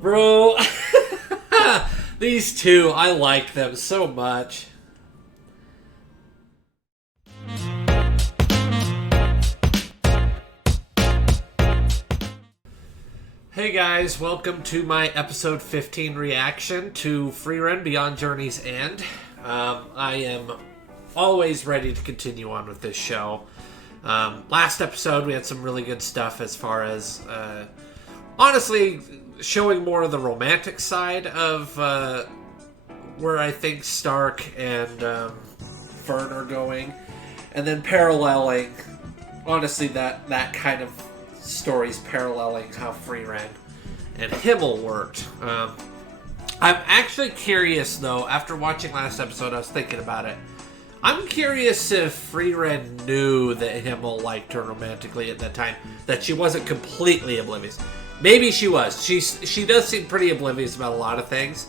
Bro, these two, I like them so much. Hey guys, welcome to my episode 15 reaction to Frieren Beyond Journey's End. I am always ready to continue on with this show. Last episode we had some really good stuff as far as, honestly, showing more of the romantic side of where I think Stark and Fern are going. And then paralleling, honestly, that kind of stories paralleling how Frieren and Himmel worked. I'm actually curious, though, after watching last episode, I was thinking about it. I'm curious if Frieren knew that Himmel liked her romantically at that time, that she wasn't completely oblivious. Maybe she was. She does seem pretty oblivious about a lot of things,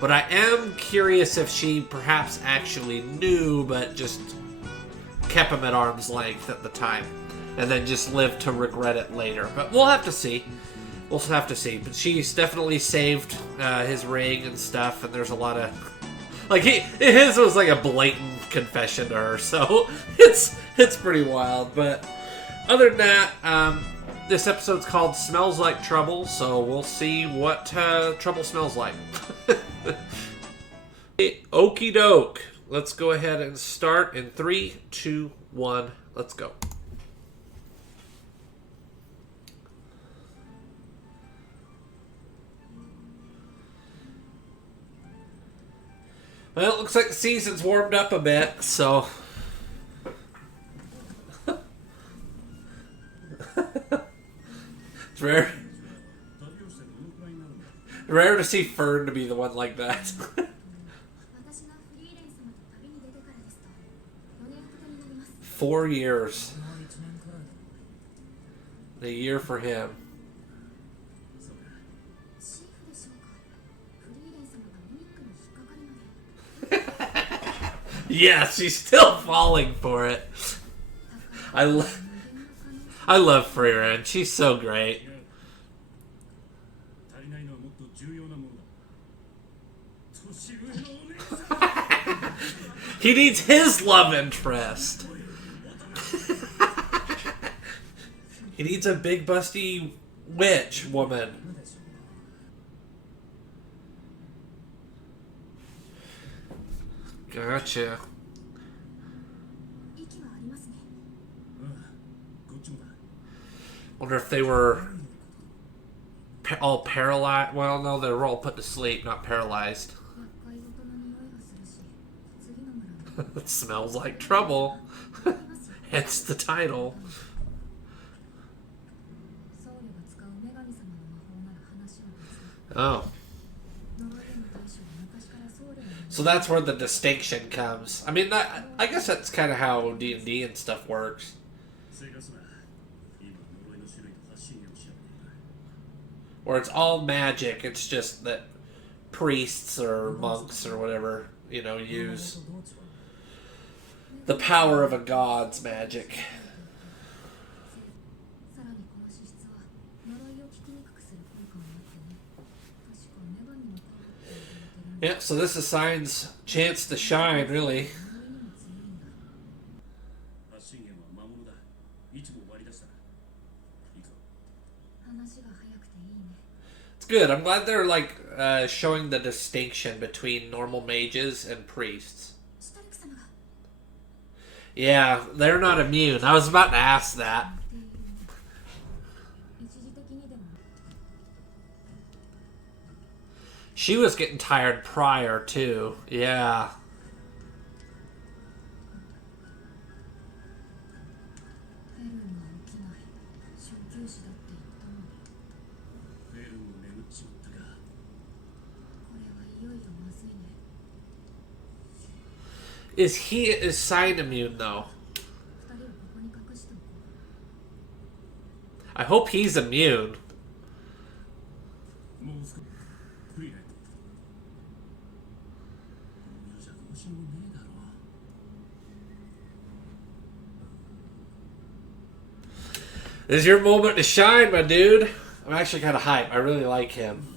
but I am curious if she perhaps actually knew, but just kept him at arm's length at the time, and then just lived to regret it later. But we'll have to see. We'll have to see. But she's definitely saved his ring and stuff, and there's a lot of... Like, his was like a blatant confession to her, so it's pretty wild. But other than that, this episode's called Smells Like Trouble, so we'll see what trouble smells like. Okie doke. Let's go ahead and start in 3, 2, 1. Let's go. Well, it looks like the season's warmed up a bit, so... It's rare to see Fern to be the one like that. 4 years. A year for him. Yeah, she's still falling for it. I love Frieren. She's so great. He needs his love interest. He needs a big busty witch woman. Gotcha. Wonder if they were all paralyzed. Well, no, they were all put to sleep, not paralyzed. It smells like trouble. Hence the title. Oh. So that's where the distinction comes. I mean, I guess that's kind of how D&D and stuff works. Where it's all magic, it's just that priests or monks or whatever, you know, use the power of a god's magic. Yeah, so this is Sein's chance to shine, really. It's good. I'm glad they're like showing the distinction between normal mages and priests. Yeah, they're not immune. I was about to ask that. She was getting tired prior, too. Yeah. Is Sein immune, though? I hope he's immune. This is your moment to shine, my dude. I'm actually kind of hyped. I really like him.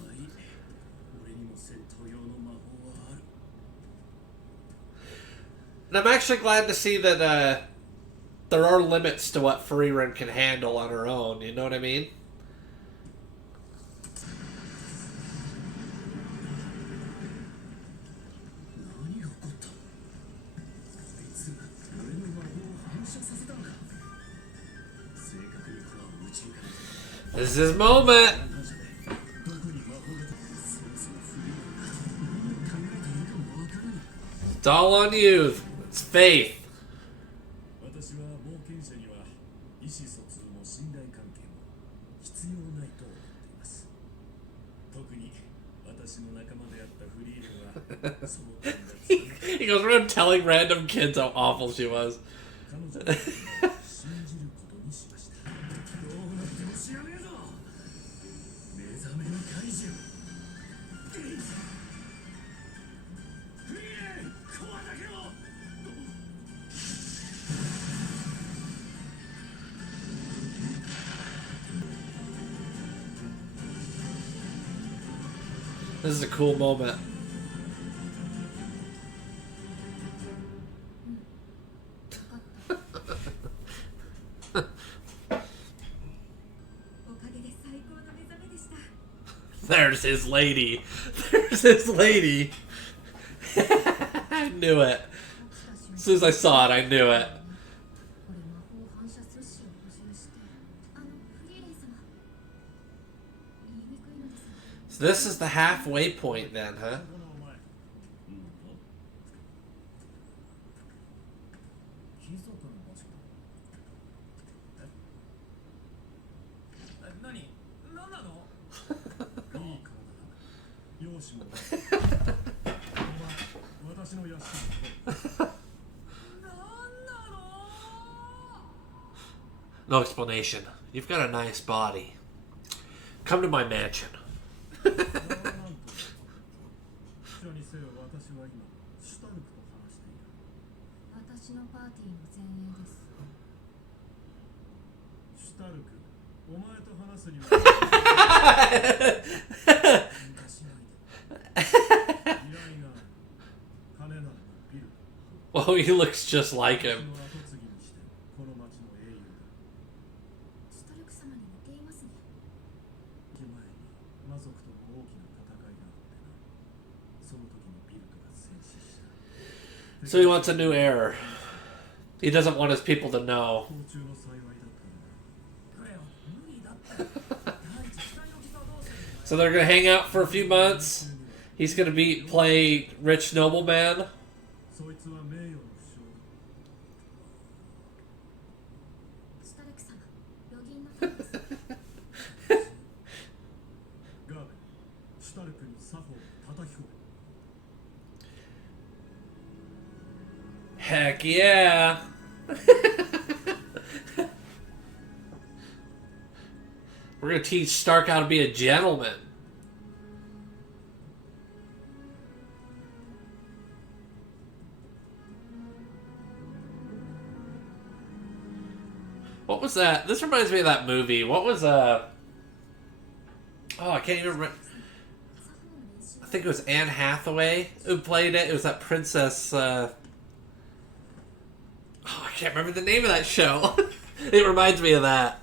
And I'm actually glad to see that there are limits to what Frieren can handle on her own. You know what I mean? This is his moment. It's all on you. It's faith. He goes around telling random kids how awful she was. This is a cool moment. There's his lady. There's his lady. I knew it. As soon as I saw it, I knew it. So this is the halfway point then, huh? No explanation. You've got a nice body. Come to my mansion. Well, he looks just like him. So he wants a new heir. He doesn't want his people to know. So they're gonna hang out for a few months. He's gonna play rich nobleman. Heck yeah. We're going to teach Stark how to be a gentleman. What was that? This reminds me of that movie. What was Oh, I can't even remember. I think it was Anne Hathaway who played it. It was that princess. Oh, I can't remember the name of that show. It reminds me of that.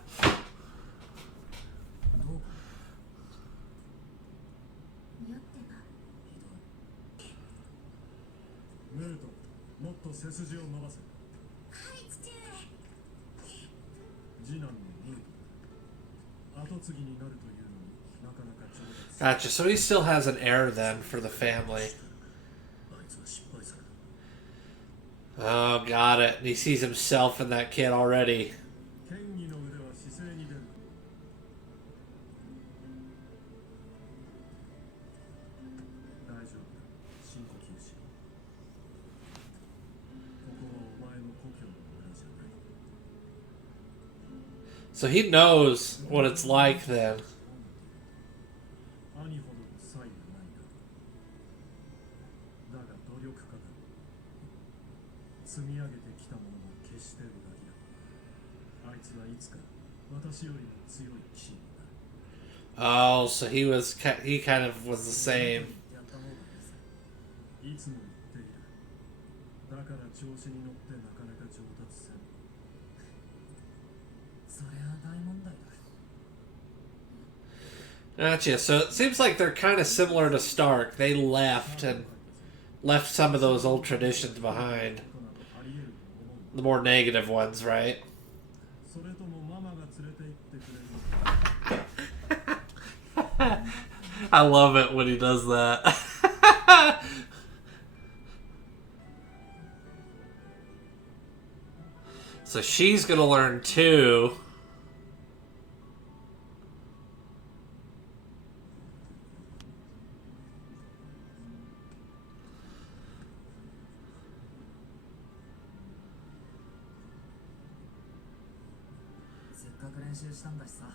Gotcha, so he still has an heir then for the family. Oh, got it. He sees himself in that kid already. So he knows what it's like then. Oh, so he kind of was the same. いつも言っている。だから調子に乗ってなかなか上達せん。それは大問題だ。 Gotcha. So it seems like they're kind of similar to Stark. They left and left some of those old traditions behind. The more negative ones, right? それともママが連れて行ってくれる。 I love it when he does that. So she's gonna learn too. せっかく練習したんだしさ。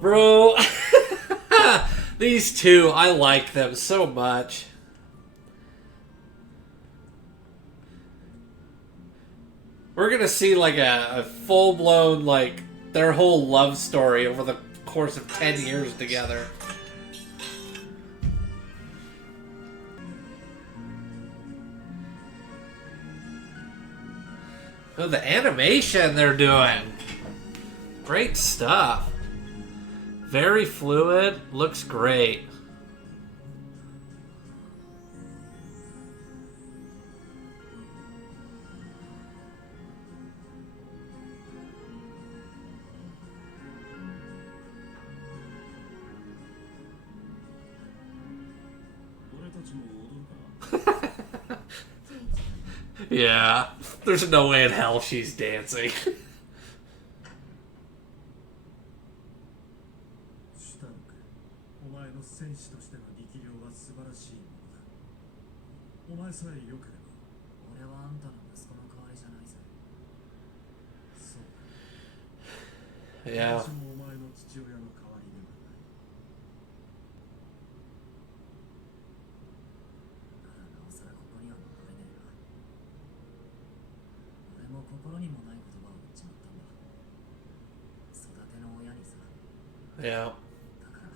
Bro, these two, I like them so much. We're gonna see like a full-blown, like, their whole love story over the course of 10 years together. Oh, the animation they're doing. Great stuff. Very fluid. Looks great. Yeah, there's no way in hell she's dancing. シュタルク、お前の戦士としての力量は素晴らしいものだ。お前さえ良ければ。俺はあんたの息子の代わりじゃないぜ。そうだ。 Yeah. 私もお前の父親の代わりではない。ならなおさらここには残れねえな。俺も心にもない言葉を言っちまったんだ。育ての親にさ。 Yeah. だから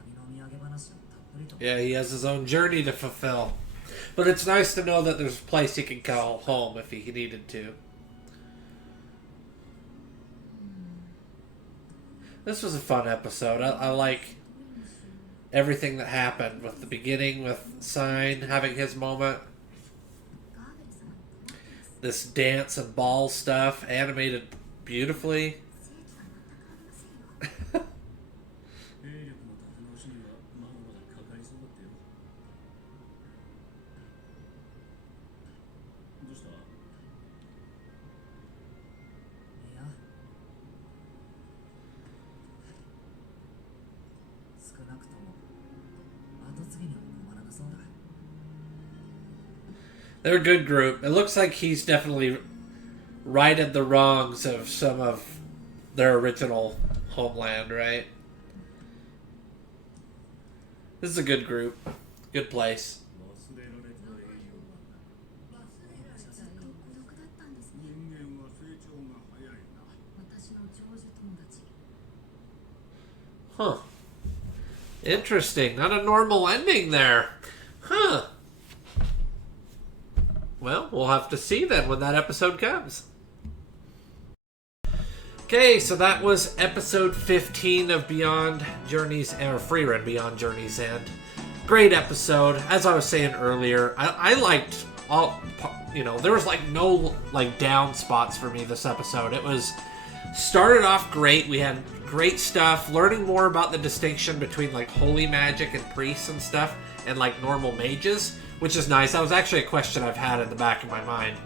旅の土産話をたっぷりと。 Yeah, he has his own journey to fulfill. But it's nice to know that there's a place he can call home if he needed to. This was a fun episode. I like everything that happened with the beginning, with Sein having his moment. This dance and ball stuff, animated beautifully. 兵力の立て直しにはまだまだかかりそうだってよ。どうした？いや、少なくとも後継ぎには困らなそうだ。 They're a good group. It looks like he's definitely righted the wrongs of some of their original homeland, right? This is a good group. Good place. 忘れられた英雄なんだ。人間は成長が早いな。私の長寿友達。 Huh. Interesting. Not a normal ending there. Huh. Well, we'll have to see then when that episode comes. Okay, so that was episode 15 of Beyond Journey's, or Frieren Beyond Journey's End. Great episode. As I was saying earlier, I liked all, you know, there was like no like down spots for me this episode. It was started off great. We had great stuff, learning more about the distinction between like holy magic and priests and stuff, and like normal mages, which is nice. That was actually a question I've had in the back of my mind.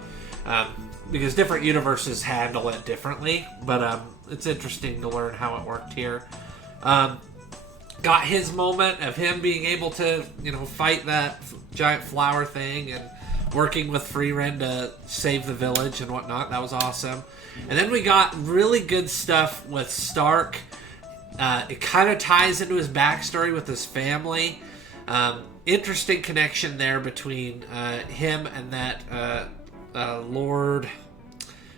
Because different universes handle it differently, but it's interesting to learn how it worked here. Got his moment of him being able to, you know, fight that giant flower thing and working with Frieren to save the village and whatnot. That was awesome. And then we got really good stuff with Stark. It kind of ties into his backstory with his family. Interesting connection there between him and that Lord...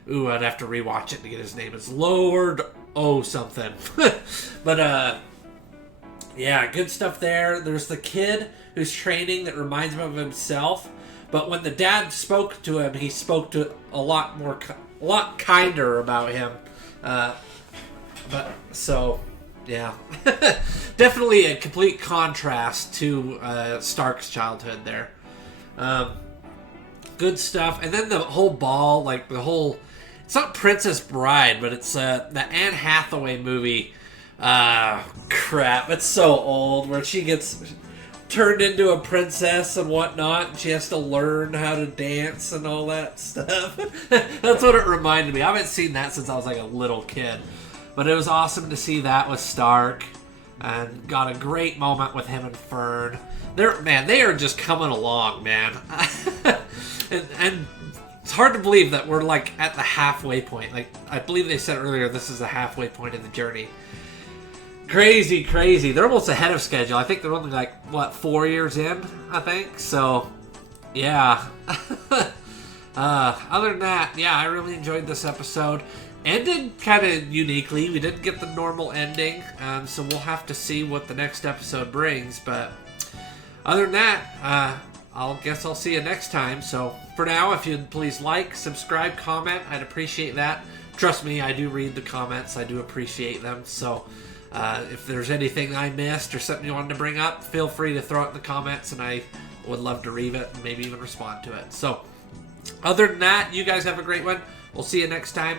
Ooh, I'd have to rewatch it to get his name. It's Lord O something. But Yeah, good stuff there. There's the kid who's training that reminds him of himself, but when the dad spoke to him, he spoke to a lot kinder about him. But so, yeah, definitely a complete contrast to Stark's childhood there. Good stuff, and then the whole ball, like the whole. It's not Princess Bride, but it's the Anne Hathaway movie. Crap, it's so old, where she gets turned into a princess and whatnot, and she has to learn how to dance and all that stuff. That's what it reminded me. I haven't seen that since I was like a little kid, but it was awesome to see that with Stark, and got a great moment with him and Fern. They are just coming along, man. and it's hard to believe that we're like at the halfway point. Like, I believe they said earlier, this is the halfway point in the journey. Crazy. They're almost ahead of schedule. I think they're only like, 4 years in, I think. So, yeah. Other than that, yeah, I really enjoyed this episode. Ended kind of uniquely. We didn't get the normal ending, so we'll have to see what the next episode brings. But other than that, I'll see you next time. So for now, if you'd please like, subscribe, comment, I'd appreciate that. Trust me, I do read the comments. I do appreciate them. So if there's anything I missed or something you wanted to bring up, feel free to throw it in the comments, and I would love to read it and maybe even respond to it. So other than that, you guys have a great one. We'll see you next time.